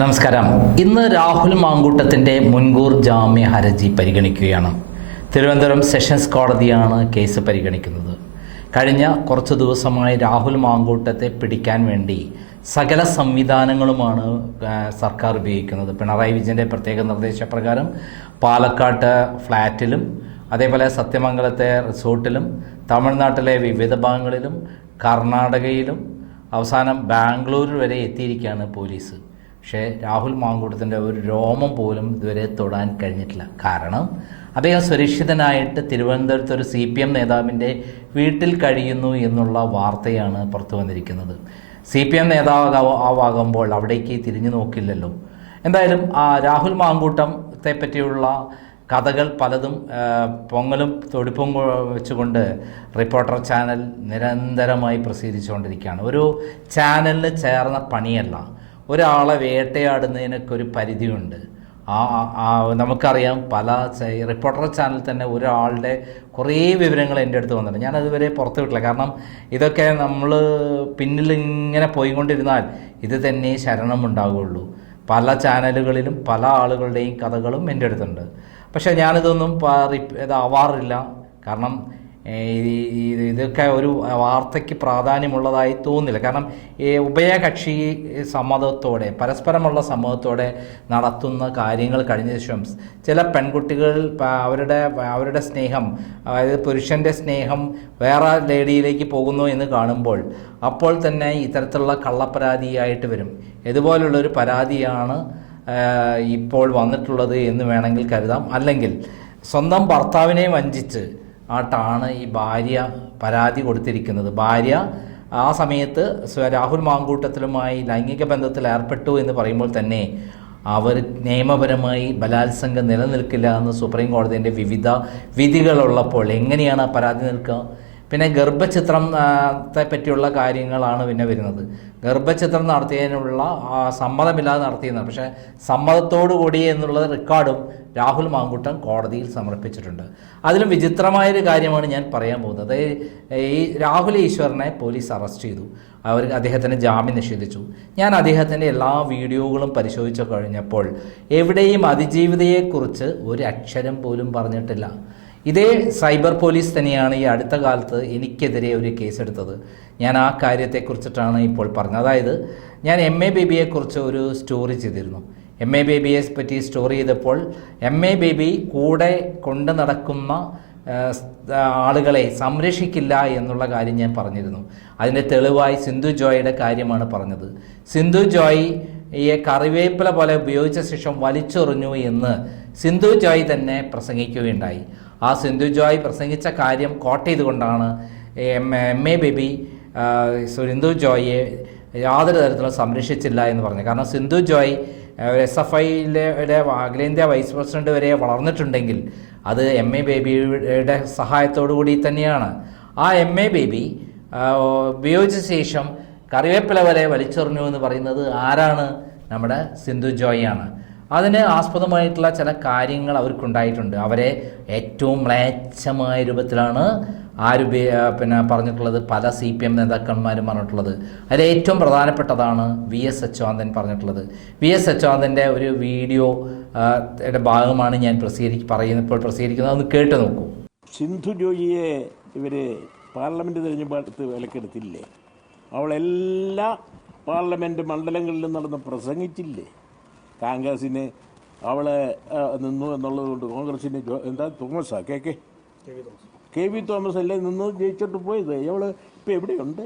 നമസ്കാരം. ഇന്ന് രാഹുൽ മാങ്കൂട്ടത്തിൻ്റെ മുൻകൂർ ജാമ്യ ഹർജി പരിഗണിക്കുകയാണ്. തിരുവനന്തപുരം സെഷൻസ് കോടതിയാണ് കേസ് പരിഗണിക്കുന്നത്. കഴിഞ്ഞ കുറച്ച് ദിവസമായി രാഹുൽ മാങ്കൂട്ടത്തെ പിടിക്കാൻ വേണ്ടി സകല സംവിധാനങ്ങളുമാണ് സർക്കാർ ഉപയോഗിക്കുന്നത്. പിണറായി വിജയൻ്റെ പ്രത്യേക നിർദ്ദേശപ്രകാരം പാലക്കാട്ട് ഫ്ലാറ്റിലും അതേപോലെ സത്യമംഗലത്തെ റിസോർട്ടിലും തമിഴ്നാട്ടിലെ വിവിധ ഭാഗങ്ങളിലും കർണാടകയിലും അവസാനം ബാംഗ്ലൂർ വരെ എത്തിയിരിക്കുകയാണ് പോലീസ്. പക്ഷേ രാഹുൽ മാങ്കൂട്ടത്തിൻ്റെ ഒരു രോമം പോലും ഇതുവരെ തൊടാൻ കഴിഞ്ഞിട്ടില്ല. കാരണം അദ്ദേഹം സുരക്ഷിതനായിട്ട് തിരുവനന്തപുരത്ത് ഒരു CPM നേതാവിൻ്റെ വീട്ടിൽ കഴിയുന്നു എന്നുള്ള വാർത്തയാണ് പുറത്തു വന്നിരിക്കുന്നത്. CPM നേതാവാകുമ്പോൾ അവിടേക്ക് തിരിഞ്ഞു നോക്കില്ലല്ലോ. എന്തായാലും രാഹുൽ മാങ്കൂട്ടത്തെ പറ്റിയുള്ള കഥകൾ പലതും പൊങ്ങലും തൊടിപ്പും വെച്ചുകൊണ്ട് റിപ്പോർട്ടർ ചാനൽ നിരന്തരമായി പ്രസിദ്ധീകരിച്ചുകൊണ്ടിരിക്കുകയാണ്. ഒരു ചാനലിന് ചേർന്ന പണിയല്ല. ഒരാളെ വേട്ടയാടുന്നതിനൊക്കെ ഒരു പരിധിയുണ്ട്. നമുക്കറിയാം, പല റിപ്പോർട്ടർ ചാനൽ തന്നെ ഒരാളുടെ കുറേ വിവരങ്ങൾ എൻ്റെ അടുത്ത് വന്നിട്ടുണ്ട്. ഞാനതുവരെ പുറത്തു വിട്ടില്ല. കാരണം ഇതൊക്കെ നമ്മൾ പിന്നിൽ ഇങ്ങനെ പോയിക്കൊണ്ടിരുന്നാൽ ഇത് തന്നെ ശരണമുണ്ടാകുള്ളൂ. പല ചാനലുകളിലും പല ആളുകളുടെയും കഥകളും എൻ്റെ അടുത്തുണ്ട്. പക്ഷേ ഞാനിതൊന്നും ഇതാവാറില്ല. കാരണം ഇതൊക്കെ ഒരു വാർത്തയ്ക്ക് പ്രാധാന്യമുള്ളതായി തോന്നുന്നില്ല. കാരണം ഈ ഉഭയകക്ഷി സമ്മതത്തോടെ പരസ്പരമുള്ള സമ്മതത്തോടെ നടത്തുന്ന കാര്യങ്ങൾ കഴിഞ്ഞ ശേഷം ചില പെൺകുട്ടികൾ അവരുടെ സ്നേഹം, അതായത് പുരുഷൻ്റെ സ്നേഹം വേറെ ലേഡിയിലേക്ക് പോകുന്നു എന്ന് കാണുമ്പോൾ അപ്പോൾ തന്നെ ഇത്തരത്തിലുള്ള കള്ളപ്പരാതിയായിട്ട് വരും. ഇതുപോലുള്ളൊരു പരാതിയാണ് ഇപ്പോൾ വന്നിട്ടുള്ളത് എന്ന് വേണമെങ്കിൽ കരുതാം. അല്ലെങ്കിൽ സ്വന്തം ഭർത്താവിനെ വഞ്ചിച്ച് ആയിട്ടാണ് ഈ ഭാര്യ പരാതി കൊടുത്തിരിക്കുന്നത്. ഭാര്യ ആ സമയത്ത് രാഹുൽ മാങ്കൂട്ടത്തിലുമായി ലൈംഗിക ബന്ധത്തിൽ ഏർപ്പെട്ടു എന്ന് പറയുമ്പോൾ തന്നെ അവർ നിയമപരമായി ബലാത്സംഗം നിലനിൽക്കില്ല എന്ന് സുപ്രീം കോടതിൻ്റെ വിവിധ വിധികളുള്ളപ്പോൾ എങ്ങനെയാണ് ആ പരാതി നിൽക്കുക? പിന്നെ ഗർഭചിത്രത്തെ പറ്റിയുള്ള കാര്യങ്ങളാണ് പിന്നെ വരുന്നത്. ഗർഭചിത്രം നടത്തിയതിനുള്ള സമ്മതമില്ലാതെ നടത്തിയെന്നാണ്. പക്ഷേ സമ്മതത്തോടു കൂടി എന്നുള്ള റെക്കോർഡും രാഹുൽ മാങ്കൂട്ടം കോടതിയിൽ സമർപ്പിച്ചിട്ടുണ്ട്. അതിലും വിചിത്രമായൊരു കാര്യമാണ് ഞാൻ പറയാൻ പോകുന്നത്. ഈ രാഹുൽ ഈശ്വറിനെ പോലീസ് അറസ്റ്റ് ചെയ്തു. അദ്ദേഹത്തിന് ജാമ്യം നിഷേധിച്ചു. ഞാൻ അദ്ദേഹത്തിൻ്റെ എല്ലാ വീഡിയോകളും പരിശോധിച്ചു കഴിഞ്ഞപ്പോൾ എവിടെയും അതിജീവിതയെക്കുറിച്ച് ഒരു അക്ഷരം പോലും പറഞ്ഞിട്ടില്ല. ഇതേ സൈബർ പോലീസ് തന്നെയാണ് ഈ അടുത്ത കാലത്ത് എനിക്കെതിരെ ഒരു കേസെടുത്തത്. ഞാൻ ആ കാര്യത്തെക്കുറിച്ചിട്ടാണ് ഇപ്പോൾ പറഞ്ഞത്. അതായത് ഞാൻ MA ബേബിയെക്കുറിച്ച് ഒരു സ്റ്റോറി ചെയ്തിരുന്നു. MA ബേബിയെ പറ്റി സ്റ്റോറി ചെയ്തപ്പോൾ MA ബേബി കൂടെ കൊണ്ട് നടക്കുന്ന ആളുകളെ സംരക്ഷിക്കില്ല എന്നുള്ള കാര്യം ഞാൻ പറഞ്ഞിരുന്നു. അതിൻ്റെ തെളിവായി സിന്ധു ജോയിയുടെ കാര്യമാണ് പറഞ്ഞത്. സിന്ധു ജോയിയെ കറിവേപ്പില പോലെ ഉപയോഗിച്ച ശേഷം വലിച്ചെറിഞ്ഞു എന്ന് സിന്ധു ജോയ് തന്നെ പ്രസംഗിക്കുകയുണ്ടായി. ആ സിന്ധു ജോയ് പ്രസംഗിച്ച കാര്യം കോട്ട് ചെയ്തുകൊണ്ടാണ് MA ബേബി സിന്ധു ജോയിയെ യാതൊരു തരത്തിലും സംരക്ഷിച്ചില്ല എന്ന് പറഞ്ഞു. കാരണം സിന്ധു ജോയ് SFIയിലെ അഖിലേന്ത്യാ വൈസ് പ്രസിഡന്റ് വരെ വളർന്നിട്ടുണ്ടെങ്കിൽ അത് MA ബേബിയുടെ സഹായത്തോടു കൂടി തന്നെയാണ്. ആ MA ബേബി ഉപയോഗിച്ച ശേഷം കറിവേപ്പില വരെ വലിച്ചെറിഞ്ഞു എന്ന് പറയുന്നത് ആരാണ്? നമ്മുടെ സിന്ധു ജോയാണ്. അതിന് ആസ്പദമായിട്ടുള്ള ചില കാര്യങ്ങൾ അവർക്കുണ്ടായിട്ടുണ്ട്. അവരെ ഏറ്റവും മ്ലേച്ഛമായ രൂപത്തിലാണ് പറഞ്ഞിട്ടുള്ളത്. പല CPM നേതാക്കന്മാരും പറഞ്ഞിട്ടുള്ളത്. അതിൽ ഏറ്റവും പ്രധാനപ്പെട്ടതാണ് VS അച്യുതാനന്ദൻ പറഞ്ഞിട്ടുള്ളത്. VS അച്യുതാനന്ദൻ്റെ ഒരു വീഡിയോ ഭാഗമാണ് ഞാൻ ഇപ്പോൾ പ്രസിദ്ധീകരിക്കുന്നത്. ഒന്ന് കേട്ട് നോക്കൂ. സിന്ധു ജോയിയെ ഇവർ പാർലമെൻറ്റ് തിരഞ്ഞെടുപ്പ് വിലക്കെടുത്തില്ലേ? അവളെല്ലാ പാർലമെൻറ്റ് മണ്ഡലങ്ങളിലും നടന്ന് പ്രസംഗിച്ചില്ലേ? കോൺഗ്രസിന് അവളെ നിന്നു എന്നുള്ളത് കൊണ്ട് കോൺഗ്രസിന് തോമസാ KV തോമസ് അല്ലേ നിന്ന് ജയിച്ചോട്ട് പോയത്? അവൾ ഇപ്പോൾ എവിടെയുണ്ട്?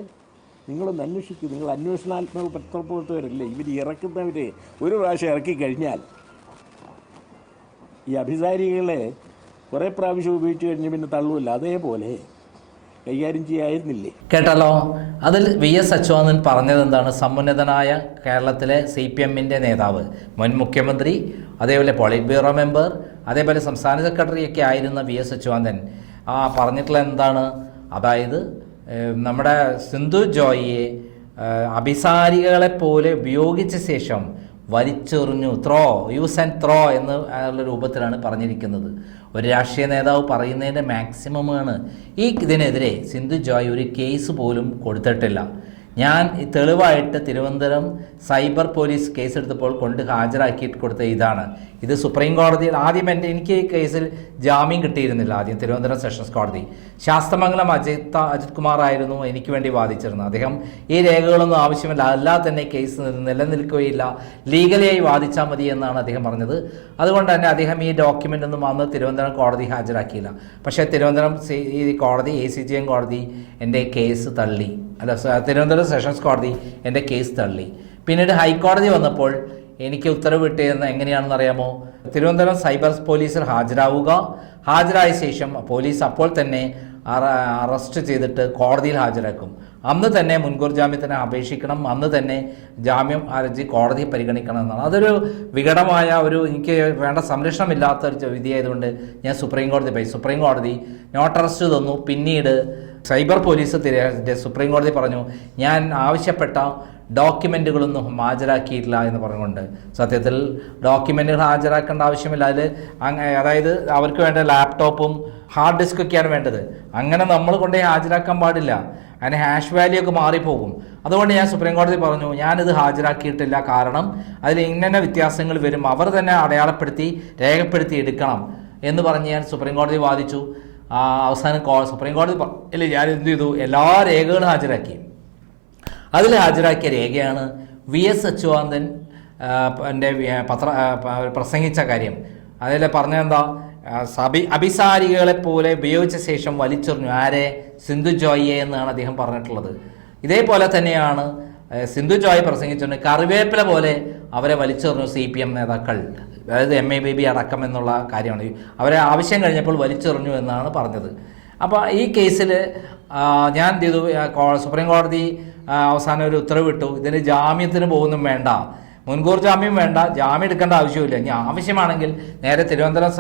നിങ്ങളൊന്ന് അന്വേഷിക്കും. നിങ്ങൾ അന്വേഷണാത്മക പത്രപ്രവർത്തകരല്ലേ? ഇവർ ഇറക്കുന്നവർ ഒരു പ്രാവശ്യം ഇറക്കി കഴിഞ്ഞാൽ ഈ അഭിസാരികളെ കുറേ പ്രാവശ്യം ഉപയോഗിച്ച് കഴിഞ്ഞ് പിന്നെ തള്ളുമല്ല, അതേപോലെ കൈകാര്യം ചെയ്യായിരുന്നില്ലേ? കേട്ടല്ലോ. അതിൽ VS അച്യുതാനന്ദൻ പറഞ്ഞത് എന്താണ്? സമുന്നതനായ കേരളത്തിലെ CPMൻ്റെ നേതാവ്, മുൻ മുഖ്യമന്ത്രി, അതേപോലെ പോളിറ്റ് ബ്യൂറോ മെമ്പർ, അതേപോലെ സംസ്ഥാന സെക്രട്ടറി ഒക്കെ ആയിരുന്ന VS അച്യുതാനന്ദൻ പറഞ്ഞിട്ടുള്ള എന്താണ്? അതായത് നമ്മുടെ സിന്ധു ജോയിയെ അഭിസാരികളെപ്പോലെ ഉപയോഗിച്ച ശേഷം വലിച്ചെറിഞ്ഞു, യൂസ് ആൻഡ് ത്രോ എന്നുള്ള രൂപത്തിലാണ് പറഞ്ഞിരിക്കുന്നത്. ഒരു രാഷ്ട്രീയ നേതാവ് പറയുന്നതിൻ്റെ മാക്സിമമാണ്. ഇതിനെതിരെ സിന്ധു ജോയ് ഒരു കേസ് പോലും കൊടുത്തിട്ടില്ല. ഞാൻ തെളിവായിട്ട് തിരുവനന്തപുരം സൈബർ പോലീസ് കേസെടുത്തപ്പോൾ കൊണ്ട് ഹാജരാക്കി കൊടുത്ത ഇതാണ്. ഇത് സുപ്രീം കോടതിയിൽ ആദ്യം എനിക്ക് ഈ കേസിൽ ജാമ്യം കിട്ടിയിരുന്നില്ല. ആദ്യം തിരുവനന്തപുരം സെഷൻസ് കോടതി ശാസ്തമംഗലം അജിത് കുമാർ ആയിരുന്നു എനിക്ക് വേണ്ടി വാദിച്ചിരുന്നത്. അദ്ദേഹം ഈ രേഖകളൊന്നും ആവശ്യമില്ല, അല്ലാതെ തന്നെ കേസ് നിലനിൽക്കുകയില്ല, ലീഗലിയായി വാദിച്ചാൽ മതി എന്നാണ് അദ്ദേഹം പറഞ്ഞത്. അതുകൊണ്ട് തന്നെ അദ്ദേഹം ഈ ഡോക്യുമെൻ്റ് ഒന്നും അന്ന് തിരുവനന്തപുരം കോടതി ഹാജരാക്കിയില്ല. പക്ഷേ തിരുവനന്തപുരം ഈ കോടതി ACJM കോടതി എൻ്റെ കേസ് തള്ളി. തിരുവനന്തപുരം സെഷൻസ് കോടതി എൻ്റെ കേസ് തള്ളി. പിന്നീട് ഹൈക്കോടതി വന്നപ്പോൾ എനിക്ക് ഉത്തരവ് കിട്ടിയെന്ന് എങ്ങനെയാണെന്ന് അറിയാമോ? തിരുവനന്തപുരം സൈബർ പോലീസിൽ ഹാജരായ ശേഷം പോലീസ് അപ്പോൾ തന്നെ അറസ്റ്റ് ചെയ്തിട്ട് കോടതിയിൽ ഹാജരാക്കും. അന്ന് തന്നെ മുൻകൂർ ജാമ്യത്തിന് അപേക്ഷിക്കണം, അന്ന് തന്നെ ജാമ്യം ഹർജി കോടതി പരിഗണിക്കണം എന്നാണ്. അതൊരു വികടമായ എനിക്ക് വേണ്ട സംരക്ഷണമില്ലാത്ത ഒരു വിധിയായതുകൊണ്ട് ഞാൻ സുപ്രീം കോടതി പോയി. സുപ്രീം കോടതി നോട്ട് അറസ്റ്റ് തന്നു. പിന്നീട് സൈബർ പോലീസ് സുപ്രീം കോടതി പറഞ്ഞു ഞാൻ ആവശ്യപ്പെട്ട ഡോക്യുമെൻറ്റുകളൊന്നും ഹാജരാക്കിയിട്ടില്ല എന്ന് പറഞ്ഞുകൊണ്ട്. സത്യത്തിൽ ഡോക്യുമെൻറ്റുകൾ ഹാജരാക്കേണ്ട ആവശ്യമില്ല. അതായത് അവർക്ക് വേണ്ട ലാപ്ടോപ്പും ഹാർഡ് ഡിസ്കൊക്കെയാണ് വേണ്ടത്. അങ്ങനെ നമ്മൾ കൊണ്ടുപോയി ഹാജരാക്കാൻ പാടില്ല, അതിന് ഹാഷ് വാല്യൂ ഒക്കെ മാറിപ്പോകും. അതുകൊണ്ട് ഞാൻ സുപ്രീം കോടതി പറഞ്ഞു ഞാനിത് ഹാജരാക്കിയിട്ടില്ല, കാരണം അതിൽ ഇങ്ങനെ വ്യത്യാസങ്ങൾ വരും, അവർ തന്നെ അടയാളപ്പെടുത്തി രേഖപ്പെടുത്തി എടുക്കണം എന്ന് പറഞ്ഞ് ഞാൻ സുപ്രീം കോടതി വാദിച്ചു. അവസാനം സുപ്രീം കോടതി ഇല്ല, ഞാൻ എന്ത് ചെയ്തു, എല്ലാ രേഖകളും ഹാജരാക്കി. അതിൽ ഹാജരാക്കിയ രേഖയാണ് VS അച്യുതാനന്ദൻ എൻ്റെ പ്രസംഗിച്ച കാര്യം. അതിൽ പറഞ്ഞെന്താ, അഭിസാരികളെ പോലെ ഉപയോഗിച്ച ശേഷം വലിച്ചെറിഞ്ഞു. ആരെ? സിന്ധു ജോയിയെ എന്നാണ് അദ്ദേഹം പറഞ്ഞിട്ടുള്ളത്. ഇതേപോലെ തന്നെയാണ് സിന്ധു ജോയ് പ്രസംഗിച്ചിട്ടുണ്ട്. കറിവേപ്പില പോലെ അവരെ വലിച്ചെറിഞ്ഞു CPM നേതാക്കൾ, അതായത് MA ബേബി അടക്കം എന്നുള്ള കാര്യമാണ്. അവരെ ആവശ്യം കഴിഞ്ഞപ്പോൾ വലിച്ചെറിഞ്ഞു എന്നാണ് പറഞ്ഞത്. അപ്പോൾ ഈ കേസിൽ ഞാൻ എന്ത് ചെയ്തു, സുപ്രീം കോടതി അവസാനം ഒരു ഉത്തരവിട്ടു, ഇതിന് ജാമ്യത്തിന് പോകുന്നും വേണ്ട, മുൻകൂർ ജാമ്യം വേണ്ട, ജാമ്യം എടുക്കേണ്ട ആവശ്യമില്ല, ഇനി ആവശ്യമാണെങ്കിൽ നേരെ തിരുവനന്തപുരം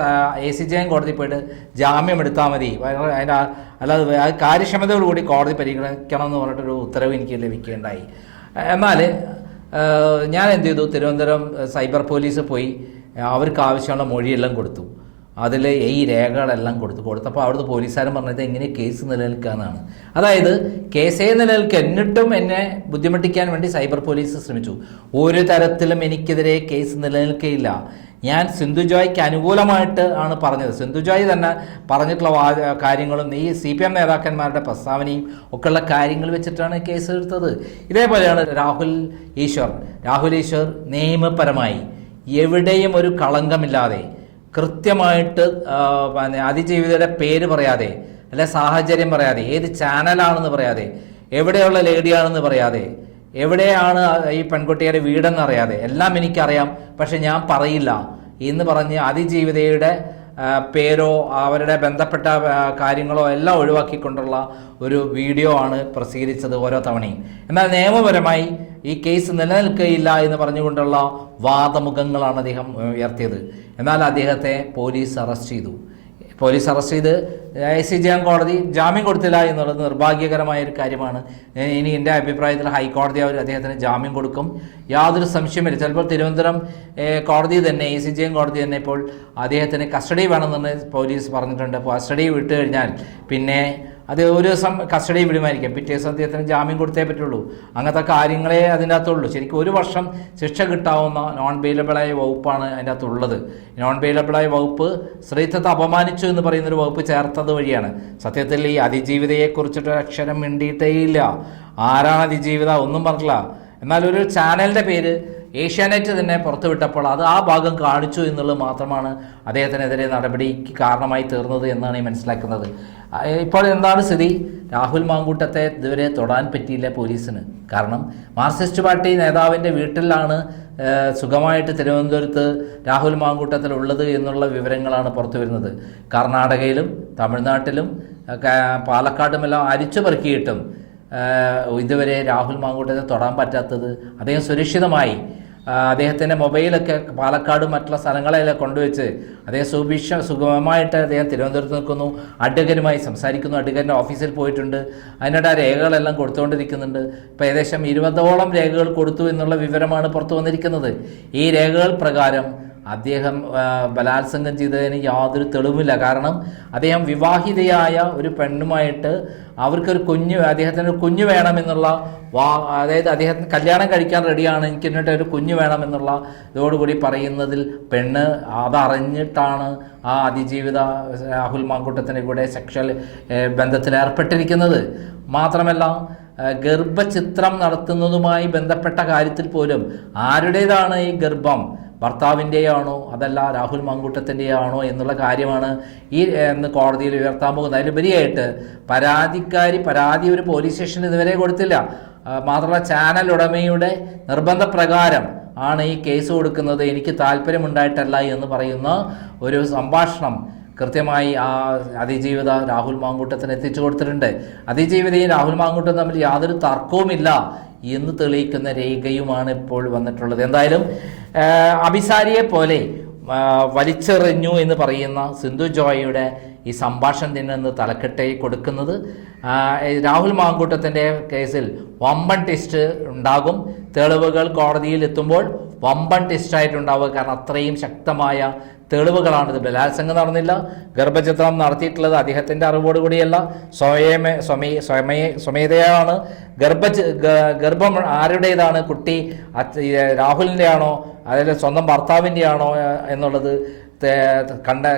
ACJM കോടതി പോയിട്ട് ജാമ്യം എടുത്താൽ മതി, അതിൻ്റെ അല്ലാതെ കാര്യക്ഷമതയോടുകൂടി കോടതി പരിഗണിക്കണം എന്ന് പറഞ്ഞിട്ടൊരു ഉത്തരവ് എനിക്ക് ലഭിക്കുകയുണ്ടായി. എന്നാൽ ഞാൻ എന്ത് ചെയ്തു, തിരുവനന്തപുരം സൈബർ പോലീസ് പോയി അവർക്ക് ആവശ്യമുള്ള മൊഴിയെല്ലാം കൊടുത്തു. അതിൽ ഈ രേഖകളെല്ലാം കൊടുത്തപ്പോൾ അവിടുത്തെ പോലീസുകാരൻ പറഞ്ഞത് എങ്ങനെ കേസ് നിലനിൽക്കാമെന്നാണ്. അതായത് കേസേ നിലനിൽക്കുക, എന്നിട്ടും എന്നെ ബുദ്ധിമുട്ടിക്കാൻ വേണ്ടി സൈബർ പോലീസ് ശ്രമിച്ചു. ഒരു തരത്തിലും എനിക്കെതിരെ കേസ് നിലനിൽക്കുകയില്ല. ഞാൻ സിന്ധു ജോയ്ക്ക് അനുകൂലമായിട്ട് ആണ് പറഞ്ഞത്. സിന്ധു ജോയ് തന്നെ പറഞ്ഞിട്ടുള്ള കാര്യങ്ങളും ഈ CPM നേതാക്കന്മാരുടെ പ്രസ്താവനയും ഒക്കെയുള്ള കാര്യങ്ങൾ വെച്ചിട്ടാണ് കേസ് എടുത്തത്. ഇതേപോലെയാണ് രാഹുൽ ഈശ്വർ നിയമപരമായി എവിടെയും ഒരു കളങ്കമില്ലാതെ കൃത്യമായിട്ട് അതിജീവിതയുടെ പേര് പറയാതെ, അല്ലെ സാഹചര്യം പറയാതെ, ഏത് ചാനലാണെന്ന് പറയാതെ, എവിടെയുള്ള ലേഡിയാണെന്ന് പറയാതെ, എവിടെയാണ് ഈ പെൺകുട്ടിയുടെ വീടെന്ന് അറിയാതെ, എല്ലാം എനിക്കറിയാം പക്ഷെ ഞാൻ പറയില്ല എന്ന് പറഞ്ഞ് അതിജീവിതയുടെ പേരോ അവരുടെ ബന്ധപ്പെട്ട കാര്യങ്ങളോ എല്ലാം ഒഴിവാക്കിക്കൊണ്ടുള്ള ഒരു വീഡിയോ ആണ് പ്രസിദ്ധീകരിച്ചത് ഓരോ തവണയും. എന്നാൽ നിയമപരമായി ഈ കേസ് നിലനിൽക്കുകയില്ല എന്ന് പറഞ്ഞുകൊണ്ടുള്ള വാദമുഖങ്ങളാണ് അദ്ദേഹം ഉയർത്തിയത്. എന്നാൽ അദ്ദേഹത്തെ പോലീസ് അറസ്റ്റ് ചെയ്ത് ACJM കോടതി ജാമ്യം കൊടുത്തില്ല എന്നുള്ളത് നിർഭാഗ്യകരമായ ഒരു കാര്യമാണ്. ഇനി എൻ്റെ അഭിപ്രായത്തിൽ ഹൈക്കോടതി അദ്ദേഹത്തിന് ജാമ്യം കൊടുക്കും, യാതൊരു സംശയമില്ല. ചിലപ്പോൾ തിരുവനന്തപുരം കോടതി തന്നെ, ACJM കോടതി തന്നെ ഇപ്പോൾ അദ്ദേഹത്തിന് കസ്റ്റഡി വേണമെന്ന് പോലീസ് പറഞ്ഞിട്ടുണ്ട്. അപ്പോൾ കസ്റ്റഡി വിട്ട് കഴിഞ്ഞാൽ പിന്നെ അത് ഒരു ദിവസം കസ്റ്റഡി വിടുമായിരിക്കും, പിറ്റേ ദിവസം അദ്ദേഹത്തിന് ജാമ്യം കൊടുത്തേ പറ്റുള്ളൂ. അങ്ങനത്തെ കാര്യങ്ങളെ അതിൻ്റെ അകത്തുള്ളൂ. ശരിക്കും 1 വർഷം ശിക്ഷ കിട്ടാവുന്ന നോൺ ബെയിലബിളായ വകുപ്പാണ് അതിൻ്റെ അകത്തുള്ളത്. നോൺ ബെയിലബിളായ വകുപ്പ് സ്ത്രീത്വത്തെ അപമാനിച്ചു എന്ന് പറയുന്നൊരു വകുപ്പ് ചേർത്തത് വഴിയാണ്. സത്യത്തിൽ ഈ അതിജീവിതയെക്കുറിച്ചിട്ട് അക്ഷരം മിണ്ടിയിട്ടേയില്ല. ആരാണ് അതിജീവിത ഒന്നും പറഞ്ഞില്ല. എന്നാൽ ഒരു ചാനലിൻ്റെ പേര് ഏഷ്യാനെറ്റ് തന്നെ പുറത്തുവിട്ടപ്പോൾ അത് ആ ഭാഗം കാണിച്ചു എന്നുള്ളത് മാത്രമാണ് അദ്ദേഹത്തിനെതിരെ നടപടിക്ക് കാരണമായി തീർന്നത് എന്നാണ് ഈ മനസ്സിലാക്കുന്നത്. ഇപ്പോൾ എന്താണ് സ്ഥിതി? രാഹുൽ മാങ്കൂട്ടത്തെ ഇതുവരെ തൊടാൻ പറ്റിയില്ല പോലീസിന്. കാരണം മാർക്സിസ്റ്റ് പാർട്ടി നേതാവിൻ്റെ വീട്ടിലാണ് സുഖമായിട്ട് തിരുവനന്തപുരത്ത് രാഹുൽ മാങ്കൂട്ടത്തിൽ ഉള്ളത് എന്നുള്ള വിവരങ്ങളാണ് പുറത്തു വരുന്നത്. കർണാടകയിലും തമിഴ്നാട്ടിലും പാലക്കാടുമെല്ലാം അരിച്ചു പെറുക്കിയിട്ടും ഇതുവരെ രാഹുൽ മാങ്കൂട്ടത്തെ തൊടാൻ പറ്റാത്തത്, അദ്ദേഹം സുരക്ഷിതമായി അദ്ദേഹത്തിൻ്റെ മൊബൈലൊക്കെ പാലക്കാടും മറ്റുള്ള സ്ഥലങ്ങളെല്ലാം കൊണ്ടുവച്ച് അദ്ദേഹം സുഗമമായിട്ട് അദ്ദേഹം തിരുവനന്തപുരത്ത് നിൽക്കുന്നു, അഡ്വക്കറ്റുമായി സംസാരിക്കുന്നു, അഡ്വക്കറ്റിൻ്റെ ഓഫീസിൽ പോയിട്ടുണ്ട്, അതിനിടെ ആ രേഖകളെല്ലാം കൊടുത്തുകൊണ്ടിരിക്കുന്നുണ്ട്. ഇപ്പോൾ ഏകദേശം 20ഓളം രേഖകൾ കൊടുത്തു എന്നുള്ള വിവരമാണ് പുറത്തു വന്നിരിക്കുന്നത്. ഈ രേഖകൾ പ്രകാരം അദ്ദേഹം ബലാത്സംഗം ചെയ്തതിന് യാതൊരു തെളിവില്ല. കാരണം അദ്ദേഹം വിവാഹിതയായ ഒരു പെണ്ണുമായിട്ട് അവർക്കൊരു അദ്ദേഹത്തിന് ഒരു കുഞ്ഞ് വേണമെന്നുള്ള അതായത് അദ്ദേഹത്തിന് കല്യാണം കഴിക്കാൻ റെഡിയാണ്, എനിക്ക് എന്നിട്ട് ഒരു കുഞ്ഞ് വേണമെന്നുള്ള ഇതോടുകൂടി പറയുന്നതിൽ പെണ്ണ് അതറിഞ്ഞിട്ടാണ് ആ അതിജീവിത രാഹുൽ മാങ്കൂട്ടത്തിൻ്റെ കൂടെ സെക്ഷൽ ബന്ധത്തിൽ ഏർപ്പെട്ടിരിക്കുന്നത്. മാത്രമല്ല ഗർഭചിത്രം നടത്തുന്നതുമായി ബന്ധപ്പെട്ട കാര്യത്തിൽ പോലും ആരുടേതാണ് ഈ ഗർഭം, ഭർത്താവിൻ്റെയാണോ അതല്ല രാഹുൽ മാങ്കൂട്ടത്തിൻ്റെയാണോ എന്നുള്ള കാര്യമാണ് എന്ന് കോടതിയിൽ ഉയർത്താൻ പോകുന്നത്. അതിലുപരിയായിട്ട് പരാതി ഒരു പോലീസ് സ്റ്റേഷനിൽ ഇതുവരെ കൊടുത്തില്ല. മാത്രമല്ല ചാനൽ ഉടമയുടെ നിർബന്ധപ്രകാരം ആണ് ഈ കേസ് കൊടുക്കുന്നത്, എനിക്ക് താല്പര്യമുണ്ടായിട്ടല്ല എന്ന് പറയുന്ന ഒരു സംഭാഷണം കൃത്യമായി ആ അതിജീവിത രാഹുൽ മാങ്കൂട്ടത്തിന് എത്തിച്ചു കൊടുത്തിട്ടുണ്ട്. അതിജീവിതയും രാഹുൽ മാങ്കൂട്ടം തമ്മിൽ യാതൊരു തർക്കവുമില്ല എന്ന് തെളിയിക്കുന്ന രേഖയുമാണ് ഇപ്പോൾ വന്നിട്ടുള്ളത്. എന്തായാലും അഭിസാരിയെ പോലെ വലിച്ചെറിഞ്ഞു എന്ന് പറയുന്ന സിന്ധു ജോയിയുടെ ഈ സംഭാഷണത്തിൽ നിന്ന് തലക്കെട്ട് കൊടുക്കുന്നത് രാഹുൽ മാങ്കൂട്ടത്തിൻ്റെ കേസിൽ വമ്പൻ ടെസ്റ്റ് ഉണ്ടാകും. തെളിവുകൾ കോടതിയിൽ എത്തുമ്പോൾ വമ്പൻ ടെസ്റ്റായിട്ടുണ്ടാവുക. കാരണം അത്രയും ശക്തമായ തെളിവുകളാണിത്. ബലാത്സംഗം നടന്നില്ല, ഗർഭചിത്രം നടത്തിയിട്ടുള്ളത് അദ്ദേഹത്തിൻ്റെ അറിവോടുകൂടിയല്ല, സ്വമേധയാണ്. ഗർഭം ആരുടേതാണ്, കുട്ടി രാഹുലിൻ്റെ ആണോ അതിൽ സ്വന്തം ഭർത്താവിൻ്റെ ആണോ എന്നുള്ളത്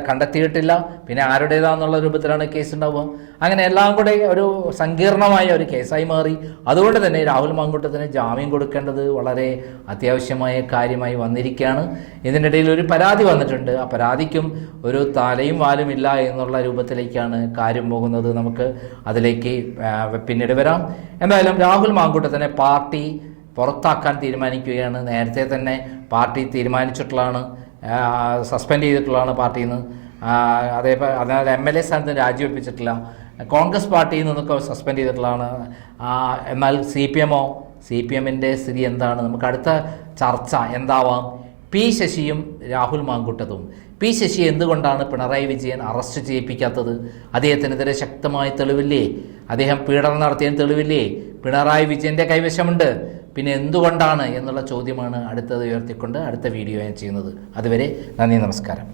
കണ്ടെത്തിയിട്ടില്ല. പിന്നെ ആരുടേതാന്നുള്ള രൂപത്തിലാണ് കേസ് ഉണ്ടാവുക. അങ്ങനെ എല്ലാം കൂടെ ഒരു സങ്കീർണമായ ഒരു കേസായി മാറി. അതുകൊണ്ട് തന്നെ രാഹുൽ മാങ്കൂട്ടത്തിന് ജാമ്യം കൊടുക്കേണ്ടത് വളരെ അത്യാവശ്യമായ കാര്യമായി വന്നിരിക്കുകയാണ്. ഇതിനിടയിൽ ഒരു പരാതി വന്നിട്ടുണ്ട്. ആ പരാതിക്കും ഒരു തലയും വാലും ഇല്ല എന്നുള്ള രൂപത്തിലേക്കാണ് കാര്യം പോകുന്നത്. നമുക്ക് അതിലേക്ക് പിന്നീട് വരാം. എന്തായാലും രാഹുൽ മാങ്കൂട്ടത്തിനെ പാർട്ടി പുറത്താക്കാൻ തീരുമാനിക്കുകയാണ്. നേരത്തെ തന്നെ പാർട്ടി തീരുമാനിച്ചിട്ടുള്ളതാണ്, സസ്പെൻഡ് ചെയ്തിട്ടുള്ളതാണ് പാർട്ടിയിൽ നിന്ന്. അതായത് MLA സ്ഥാനത്ത് രാജിവെപ്പിച്ചിട്ടില്ല. കോൺഗ്രസ് പാർട്ടിയിൽ നിന്നൊക്കെ സസ്പെൻഡ് ചെയ്തിട്ടുള്ളതാണ്. എന്നാൽ CPMൻ്റെ സ്ഥിതി എന്താണ്? നമുക്ക് അടുത്ത ചർച്ച എന്താവാം? P ശശിയും രാഹുൽ മാങ്കൂട്ടത്തും. P ശശി എന്തുകൊണ്ടാണ് പിണറായി വിജയൻ അറസ്റ്റ് ചെയ്യിപ്പിക്കാത്തത്? അദ്ദേഹത്തിനെതിരെ ശക്തമായ തെളിവില്ലേ? അദ്ദേഹം പീഡനം നടത്തിയതിന് തെളിവില്ലേ? പിണറായി വിജയൻ്റെ കൈവശമുണ്ട്. പിന്നെ എന്തുകൊണ്ടാണ് എന്നുള്ള ചോദ്യമാണ് അടുത്തത് ഉയർത്തിക്കൊണ്ട് അടുത്ത വീഡിയോ ഞാൻ ചെയ്യുന്നത്. അതുവരെ നന്ദി, നമസ്കാരം.